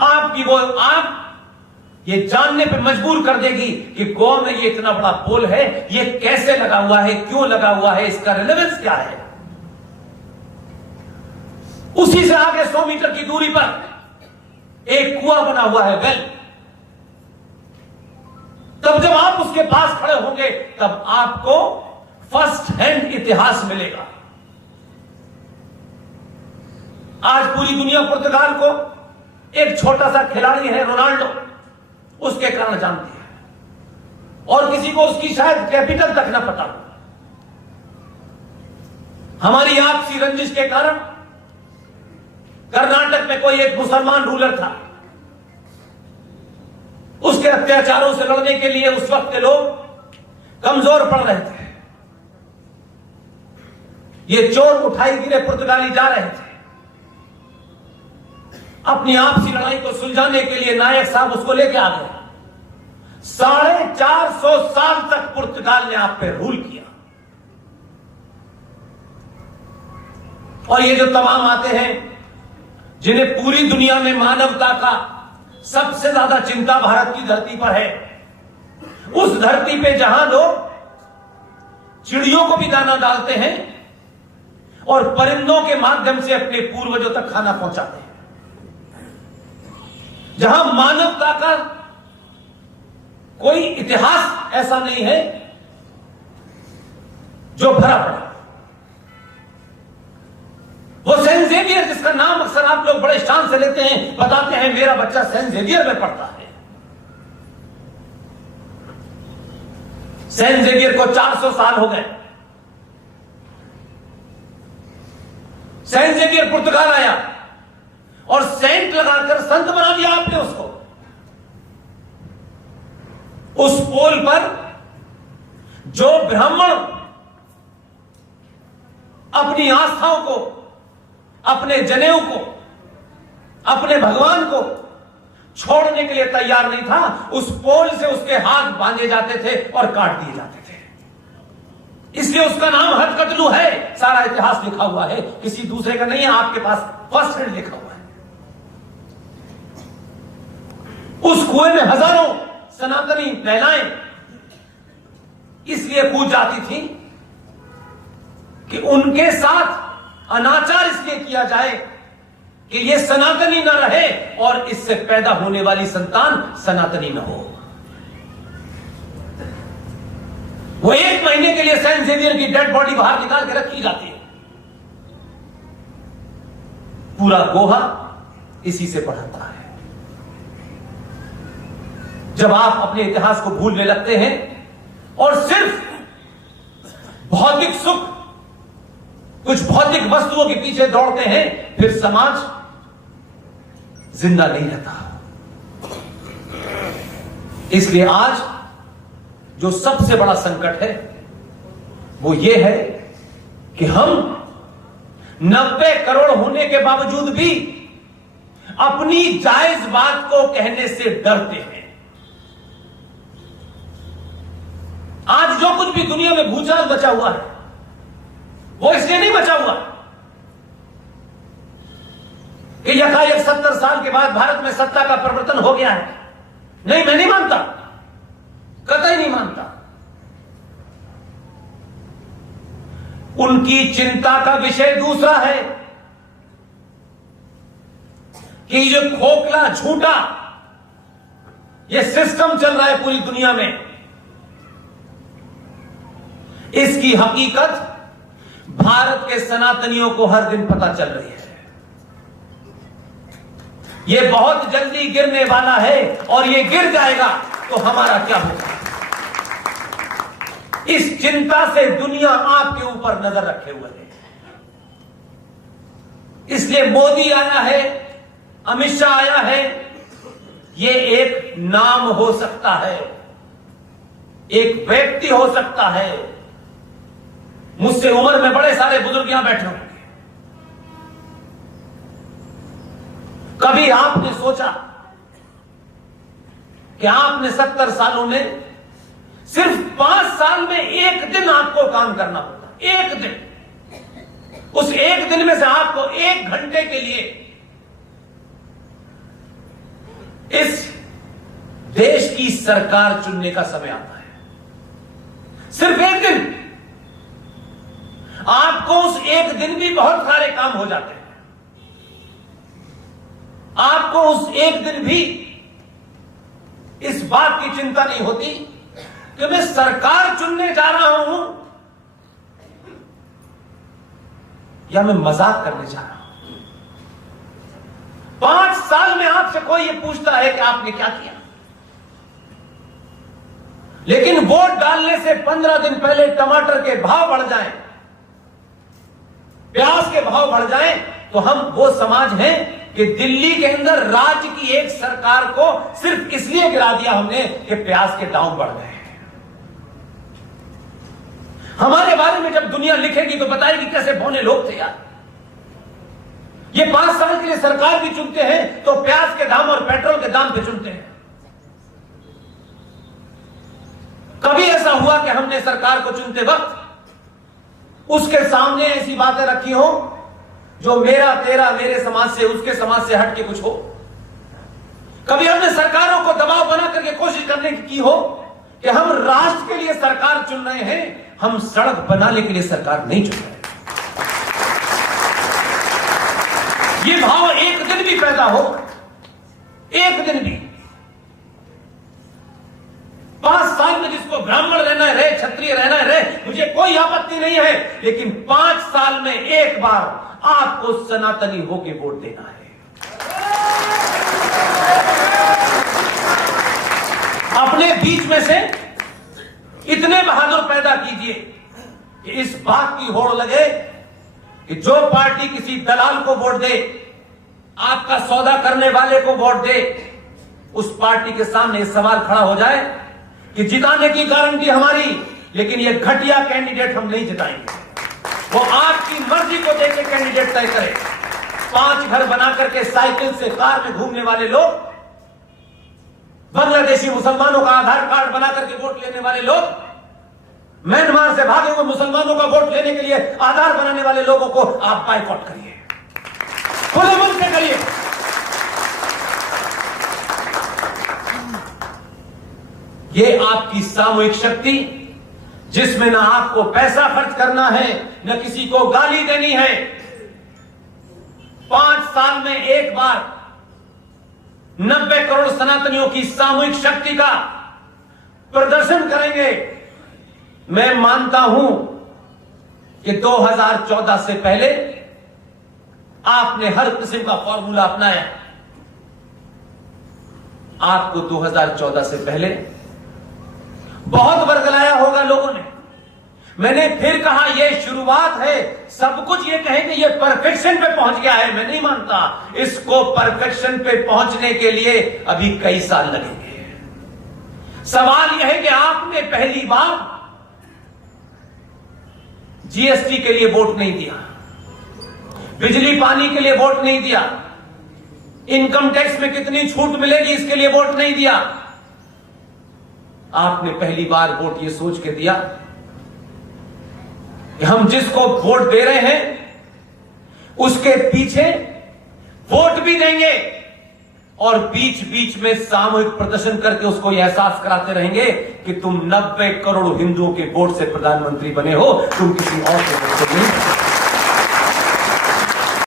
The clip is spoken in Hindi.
आपकी वो आप ये जानने पे मजबूर कर देगी कि गोवा में ये इतना बड़ा पोल है, ये कैसे लगा हुआ है, क्यों लगा हुआ है, इसका रिलेवेंस क्या है। उसी से आगे 100 मीटर की दूरी पर एक कुआं बना हुआ है, वेल। तब जब आप उसके पास खड़े होंगे तब आपको फर्स्ट हैंड इतिहास मिलेगा। आज पूरी दुनिया पुर्तगाल को एक छोटा सा खिलाड़ी है रोनाल्डो, उसके कारण जानती है, और किसी को उसकी शायद कैपिटल तक न पता। हमारी आपसी रंजिश के कारण कर्नाटक में कोई एक मुसलमान रूलर था, उसके अत्याचारों से लड़ने के लिए उस वक्त के लोग कमजोर पड़ रहे थे। ये चोर उठाई गिरे पुर्तगाली जा रहे थे। अपनी आपसी लड़ाई को सुलझाने के लिए नायक साहब उसको लेके आ गए। 450 साल तक पुर्तगाल ने आप पे रूल किया। और ये जो तमाम आते हैं जिन्हें पूरी दुनिया में मानवता का सबसे ज्यादा चिंता भारत की धरती पर है, उस धरती पे जहां लोग चिड़ियों को भी दाना डालते हैं और परिंदों के माध्यम से अपने पूर्वजों तक खाना पहुंचाते हैं, जहां मानवता का कोई इतिहास ऐसा नहीं है जो भरा पड़ा। वो सेंट जेवियर, जिसका नाम अक्सर आप लोग बड़े शान से लेते हैं, बताते हैं मेरा बच्चा सेंट जेवियर में पढ़ता है। सेंट जेवियर को 400 साल हो गए। सेंट जेवियर पुर्तगाल आया और सेंट लगाकर संत बना दिया आपने उसको। उस पोल पर जो ब्राह्मण अपनी आस्थाओं को, अपने जनेऊ को, अपने भगवान को छोड़ने के लिए तैयार नहीं था, उस पोल से उसके हाथ बांधे जाते थे और काट दिए जाते थे। इसलिए उसका नाम हथकटलू है। सारा इतिहास लिखा हुआ है, किसी दूसरे का नहीं है, आपके पास फर्स्ट हैंड लिखा हुआ है। उस कुएं में हजारों सनातनी महिलाएं इसलिए कूद जाती थी कि उनके साथ अनाचार इसलिए किया जाए कि ये सनातनी न रहे और इससे पैदा होने वाली संतान सनातनी न हो। वो 1 महीने के लिए सेंट जेवियर की डेड बॉडी बाहर निकाल के रखी जाती है। पूरा गोहा इसी से बढ़ता है। जब आप अपने इतिहास को भूलने लगते हैं और सिर्फ भौतिक सुख, कुछ भौतिक वस्तुओं के पीछे दौड़ते हैं, फिर समाज जिंदा नहीं रहता। इसलिए आज जो सबसे बड़ा संकट है वो ये है कि हम 90 करोड़ होने के बावजूद भी अपनी जायज बात को कहने से डरते हैं। आज जो कुछ भी दुनिया में भूचाल बचा हुआ है वो इसलिए नहीं बचा हुआ कि यथायथ 70 साल के बाद भारत में सत्ता का परिवर्तन हो गया है। नहीं, मैं नहीं मानता, कतई नहीं मानता। उनकी चिंता का विषय दूसरा है कि जो खोखला झूठा ये सिस्टम चल रहा है पूरी दुनिया में, इसकी हकीकत भारत के सनातनियों को हर दिन पता चल रही है। ये बहुत जल्दी गिरने वाला है और ये गिर जाएगा तो हमारा क्या होगा। इस चिंता से दुनिया आपके ऊपर नजर रखे हुए है। इसलिए मोदी आया है, अमित शाह आया है। ये एक नाम हो सकता है, एक व्यक्ति हो सकता है। मुझसे उम्र में बड़े सारे बुजुर्ग यहां बैठे होंगे। कभी आपने सोचा कि आपने 70 सालों में सिर्फ 5 साल में एक दिन आपको काम करना होता, एक दिन। उस एक दिन में से आपको 1 घंटे के लिए इस देश की सरकार चुनने का समय आता है। सिर्फ एक दिन, आपको उस एक दिन भी बहुत सारे काम हो जाते हैं। आपको उस एक दिन भी इस बात की चिंता नहीं होती कि मैं सरकार चुनने जा रहा हूं या मैं मजाक करने जा रहा हूं। 5 साल में आपसे कोई ये पूछता है कि आपने क्या किया, लेकिन वोट डालने से 15 दिन पहले टमाटर के भाव बढ़ जाएं, प्याज के भाव बढ़ जाएं, तो हम वो समाज हैं कि दिल्ली के अंदर राज्य की एक सरकार को सिर्फ इसलिए गिरा दिया हमने कि प्याज के दाम बढ़ गए। हमारे बारे में जब दुनिया लिखेगी तो बताएगी कैसे भौने लोग थे यार। ये 5 साल के लिए सरकार भी चुनते हैं तो प्याज के दाम और पेट्रोल के दाम पे चुनते हैं। कभी ऐसा हुआ कि हमने सरकार को चुनते वक्त उसके सामने ऐसी बातें रखी हो जो मेरा तेरा मेरे समाज से उसके समाज से हट के कुछ हो? कभी हमने सरकारों को दबाव बना करके कोशिश करने की हो कि हम राष्ट्र के लिए सरकार चुन रहे हैं, हम सड़क बनाने के लिए सरकार नहीं चुन रहे। ये भाव एक दिन भी पैदा हो, एक दिन भी, 5 साल में जिसको ब्राह्मण रहना है रहे, क्षत्रिय रहना है रहे, मुझे कोई आपत्ति नहीं है, लेकिन 5 साल में एक बार आपको सनातनी होके वोट देना है। अपने बीच में से इतने बहादुर पैदा कीजिए कि इस बात की होड़ लगे कि जो पार्टी किसी दलाल को वोट दे, आपका सौदा करने वाले को वोट दे, उस पार्टी के सामने सवाल खड़ा हो जाए कि जिताने की गारंटी हमारी, लेकिन ये घटिया कैंडिडेट हम नहीं जिताएंगे। वो आपकी मर्जी को देकर कैंडिडेट तय करे। 5 घर बना करके साइकिल से कार में घूमने वाले लोग, बांग्लादेशी मुसलमानों का आधार कार्ड बना करके वोट लेने वाले लोग, म्यांमार से भागे हुए मुसलमानों का वोट लेने के लिए आधार बनाने वाले लोगों को आप बाइकआउट करिए, खुले मन से करिए। ये आपकी सामूहिक शक्ति, जिसमें ना आपको पैसा खर्च करना है, न किसी को गाली देनी है। 5 साल में एक बार 90 करोड़ सनातनियों की सामूहिक शक्ति का प्रदर्शन करेंगे। मैं मानता हूं कि 2014 से पहले आपने हर किस्म का फॉर्मूला अपनाया। आपको 2014 से पहले बहुत बरगलाया होगा लोगों ने। मैंने फिर कहा यह शुरुआत है, सब कुछ ये कहेंगे ये परफेक्शन पे पहुंच गया है, मैं नहीं मानता। इसको परफेक्शन पे पहुंचने के लिए अभी कई साल लगेंगे। सवाल यह है कि आपने पहली बार जीएसटी के लिए वोट नहीं दिया, बिजली पानी के लिए वोट नहीं दिया, इनकम टैक्स में कितनी छूट मिलेगी इसके लिए वोट नहीं दिया। आपने पहली बार वोट ये सोच के दिया कि हम जिसको वोट दे रहे हैं उसके पीछे वोट भी देंगे और बीच बीच में सामूहिक प्रदर्शन करके उसको यह एहसास कराते रहेंगे कि तुम 90 करोड़ हिंदुओं के वोट से प्रधानमंत्री बने हो, तुम किसी और के वोट से नहीं।